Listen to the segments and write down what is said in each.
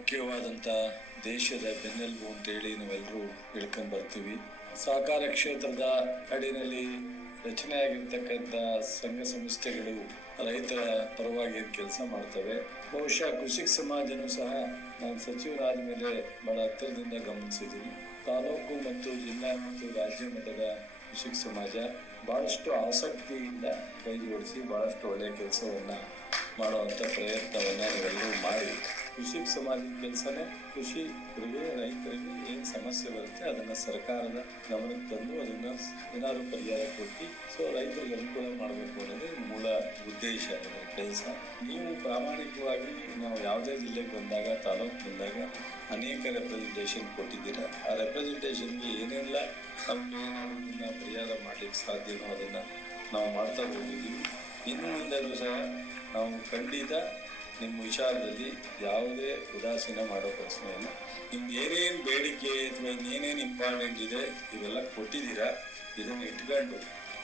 ಮುಖ್ಯವಾದಂಥ ದೇಶದ ಬೆನ್ನೆಲುಬು ಅಂತೇಳಿ ನಾವೆಲ್ಲರೂ ಹೇಳ್ಕೊಂಡು ಬರ್ತೀವಿ. ಸಹಕಾರ ಕ್ಷೇತ್ರದ ಅಡಿನಲ್ಲಿ ರಚನೆಯಾಗಿರ್ತಕ್ಕಂಥ ಸಂಘ ಸಂಸ್ಥೆಗಳು ರೈತರ ಪರವಾಗಿ ಕೆಲಸ ಮಾಡ್ತವೆ. ಬಹುಶಃ ಕೃಷಿಕ ಸಮಾಜನೂ ಸಹ ನಾನು ಸಚಿವರಾದ ಮೇಲೆ ಬಹಳ ಹತ್ತಿರದಿಂದ ಗಮನಿಸಿದ್ದೀನಿ. ತಾಲೂಕು ಮತ್ತು ಜಿಲ್ಲಾ ಮತ್ತು ರಾಜ್ಯ ಮಟ್ಟದ ಕೃಷಿಕ ಸಮಾಜ ಬಹಳಷ್ಟು ಆಸಕ್ತಿಯಿಂದ ಕೈ ಜೋಡಿಸಿ ಬಹಳಷ್ಟು ಒಳ್ಳೆಯ ಕೆಲಸವನ್ನು ಮಾಡುವಂಥ ಪ್ರಯತ್ನವನ್ನು ನಾವೆಲ್ಲರೂ ಮಾಡಿ ಕೃಷಿಕ ಸಮಾಜದ ಕೆಲಸನೇ ಕೃಷಿಕರಿಗೆ ರೈತರಿಗೆ ಏನು ಸಮಸ್ಯೆ ಬರುತ್ತೆ ಅದನ್ನು ಸರ್ಕಾರದ ಗಮನಕ್ಕೆ ತಂದು ಅದನ್ನು ಏನಾದರೂ ಪರಿಹಾರ ಕೊಟ್ಟು ರೈತರಿಗೆ ಅನುಕೂಲ ಮಾಡಬೇಕು ಅನ್ನೋದೇ ಮೂಲ ಉದ್ದೇಶ ಕೆಲಸ. ನೀವು ಪ್ರಾಮಾಣಿಕವಾಗಿ ನಾವು ಯಾವುದೇ ಜಿಲ್ಲೆಗೆ ಬಂದಾಗ ತಾಲೂಕು ಬಂದಾಗ ಅನೇಕ ರೆಪ್ರೆಸೆಂಟೇಷನ್ ಕೊಟ್ಟಿದ್ದೀರಾ. ಆ ರೆಪ್ರೆಸೆಂಟೇಷನ್ಗೆ ಏನೆಲ್ಲ ನಮಗೆ ಪರಿಹಾರ ಮಾಡಲಿಕ್ಕೆ ಸಾಧ್ಯನೋ ಅದನ್ನು ನಾವು ಮಾಡ್ತಾ ಹೋಗಿದ್ದೀವಿ. ಇನ್ನು ಮುಂದೆನೂ ಸಹ ನಾವು ಖಂಡಿತ ನಿಮ್ಮ ವಿಚಾರದಲ್ಲಿ ಯಾವುದೇ ಉದಾಸೀನ ಮಾಡೋ ಪ್ರಶ್ನೆ ಇಲ್ಲ. ನಿಮ್ಗೆ ಏನೇನು ಬೇಡಿಕೆ ಅಥವಾ ಇನ್ನೇನೇನು ಇಂಪಾರ್ಟೆಂಟ್ ಇದೆ ಇವೆಲ್ಲ ಕೊಟ್ಟಿದ್ದೀರಾ. ಇದನ್ನು ಇಟ್ಕೊಂಡು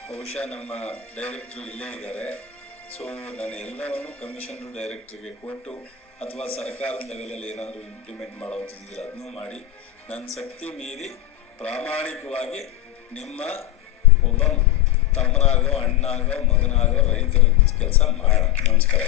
ಬಹುಶಃ ನಮ್ಮ ಡೈರೆಕ್ಟ್ರು ಇಲ್ಲೇ ಇದ್ದಾರೆ. ನಾನು ಎಲ್ಲವನ್ನು ಕಮಿಷನರ್ ಡೈರೆಕ್ಟ್ರಿಗೆ ಕೊಟ್ಟು ಅಥವಾ ಸರ್ಕಾರದ ಲೆವೆಲಲ್ಲಿ ಏನಾದರೂ ಇಂಪ್ಲಿಮೆಂಟ್ ಮಾಡೋವಂಥದ್ದಿದ್ರೆ ಅದನ್ನೂ ಮಾಡಿ ನನ್ನ ಶಕ್ತಿ ಮೀರಿ ಪ್ರಾಮಾಣಿಕವಾಗಿ ನಿಮ್ಮ ಒಬ್ಬ ತಮ್ಮನಾಗೋ ಅಣ್ಣಾಗೋ ಮಗನಾಗೋ ರೈತರ ಕೆಲಸ ಮಾಡೋಣ. ನಮಸ್ಕಾರ.